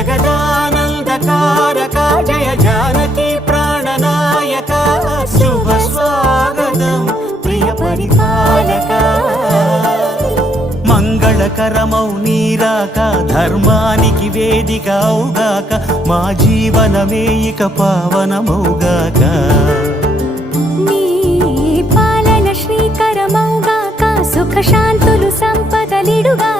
జగదానందకారక జయ జానకి ప్రాణనాయక శుభ స్వాగతం ప్రియ పరిపాలక మంగళకరమౌ నీరాక ధర్మానికి వేదిక అవుగాక మా జీవనమే ఇక పావనమౌగాక నీ పాలన శ్రీకరమౌగాక సుఖ శాంతులు సంపదలిడుగా